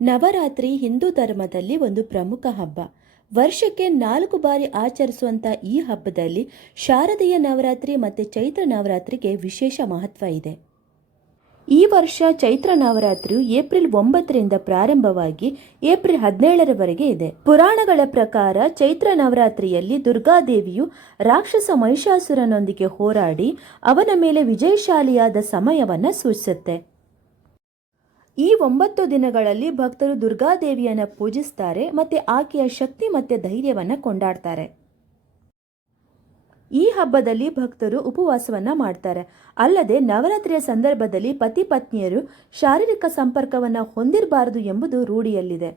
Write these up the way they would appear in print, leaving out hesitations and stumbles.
ನವರಾತ್ರಿ ಹಿಂದೂ ಧರ್ಮದಲ್ಲಿ ಒಂದು ಪ್ರಮುಖ ಹಬ್ಬ. ವರ್ಷಕ್ಕೆ 4 ಬಾರಿ ಆಚರಿಸುವಂಥ ಈ ಹಬ್ಬದಲ್ಲಿ ಶಾರದೀಯ ನವರಾತ್ರಿ ಮತ್ತು ಚೈತ್ರ ನವರಾತ್ರಿಗೆ ವಿಶೇಷ ಮಹತ್ವ ಇದೆ. ಈ ವರ್ಷ ಚೈತ್ರ ನವರಾತ್ರಿಯು ಏಪ್ರಿಲ್ 9ರಿಂದ ಪ್ರಾರಂಭವಾಗಿ ಏಪ್ರಿಲ್ 17ರವರೆಗೆ ಇದೆ. ಪುರಾಣಗಳ ಪ್ರಕಾರ ಚೈತ್ರ ನವರಾತ್ರಿಯಲ್ಲಿ ದುರ್ಗಾದೇವಿಯು ರಾಕ್ಷಸ ಮಹಿಷಾಸುರನೊಂದಿಗೆ ಹೋರಾಡಿ ಅವನ ಮೇಲೆ ವಿಜಯಶಾಲಿಯಾದ ಸಮಯವನ್ನು ಸೂಚಿಸುತ್ತೆ. ಈ 9 ದಿನಗಳಲ್ಲಿ ಭಕ್ತರು ದುರ್ಗಾದೇವಿಯನ್ನು ಪೂಜಿಸ್ತಾರೆ ಮತ್ತು ಆಕೆಯ ಶಕ್ತಿ ಮತ್ತು ಧೈರ್ಯವನ್ನು ಕೊಂಡಾಡ್ತಾರೆ. ಈ ಹಬ್ಬದಲ್ಲಿ ಭಕ್ತರು ಉಪವಾಸವನ್ನು ಮಾಡ್ತಾರೆ. ಅಲ್ಲದೆ ನವರಾತ್ರಿಯ ಸಂದರ್ಭದಲ್ಲಿ ಪತಿ ಪತ್ನಿಯರು ಶಾರೀರಿಕ ಸಂಪರ್ಕವನ್ನು ಹೊಂದಿರಬಾರದು ಎಂಬುದು ರೂಢಿಯಲ್ಲಿದೆ.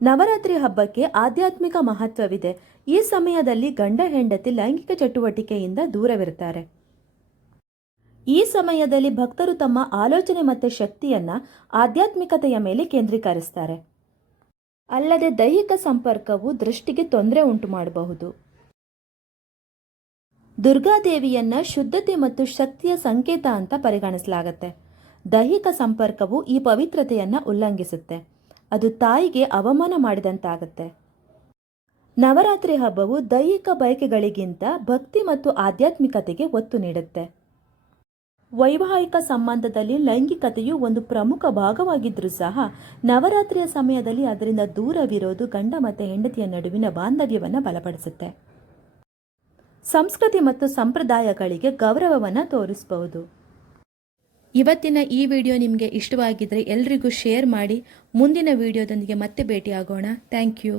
ನವರಾತ್ರಿ ಹಬ್ಬಕ್ಕೆ ಆಧ್ಯಾತ್ಮಿಕ ಮಹತ್ವವಿದೆ. ಈ ಸಮಯದಲ್ಲಿ ಗಂಡ ಹೆಂಡತಿ ಲೈಂಗಿಕ ಚಟುವಟಿಕೆಯಿಂದ ದೂರವಿರುತ್ತಾರೆ. ಈ ಸಮಯದಲ್ಲಿ ಭಕ್ತರು ತಮ್ಮ ಆಲೋಚನೆ ಮತ್ತು ಶಕ್ತಿಯನ್ನು ಆಧ್ಯಾತ್ಮಿಕತೆಯ ಮೇಲೆ ಕೇಂದ್ರೀಕರಿಸ್ತಾರೆ. ಅಲ್ಲದೆ ದೈಹಿಕ ಸಂಪರ್ಕವು ದೃಷ್ಟಿಗೆ ತೊಂದರೆ ಉಂಟು ಮಾಡಬಹುದು. ದುರ್ಗಾದೇವಿಯನ್ನ ಶುದ್ಧತೆ ಮತ್ತು ಶಕ್ತಿಯ ಸಂಕೇತ ಅಂತ ಪರಿಗಣಿಸಲಾಗುತ್ತೆ. ದೈಹಿಕ ಸಂಪರ್ಕವು ಈ ಪವಿತ್ರತೆಯನ್ನು ಉಲ್ಲಂಘಿಸುತ್ತೆ. ಅದು ತಾಯಿಗೆ ಅವಮಾನ ಮಾಡಿದಂತಾಗುತ್ತೆ. ನವರಾತ್ರಿ ಹಬ್ಬವು ದೈಹಿಕ ಬಯಕೆಗಳಿಗಿಂತ ಭಕ್ತಿ ಮತ್ತು ಆಧ್ಯಾತ್ಮಿಕತೆಗೆ ಒತ್ತು ನೀಡುತ್ತೆ. ವೈವಾಹಿಕ ಸಂಬಂಧದಲ್ಲಿ ಲೈಂಗಿಕತೆಯು ಒಂದು ಪ್ರಮುಖ ಭಾಗವಾಗಿದ್ದರೂ ಸಹ ನವರಾತ್ರಿಯ ಸಮಯದಲ್ಲಿ ಅದರಿಂದ ದೂರವಿರೋದು ಗಂಡ ಮತ್ತು ಹೆಂಡತಿಯ ನಡುವಿನ ಬಾಂಧವ್ಯವನ್ನು ಬಲಪಡಿಸುತ್ತೆ. ಸಂಸ್ಕೃತಿ ಮತ್ತು ಸಂಪ್ರದಾಯಗಳಿಗೆ ಗೌರವವನ್ನು ತೋರಿಸಬಹುದು. ಇವತ್ತಿನ ಈ ವಿಡಿಯೋ ನಿಮಗೆ ಇಷ್ಟವಾಗಿದ್ದರೆ ಎಲ್ರಿಗೂ ಶೇರ್ ಮಾಡಿ. ಮುಂದಿನ ವಿಡಿಯೋದೊಂದಿಗೆ ಮತ್ತೆ ಭೇಟಿಯಾಗೋಣ. Thank you.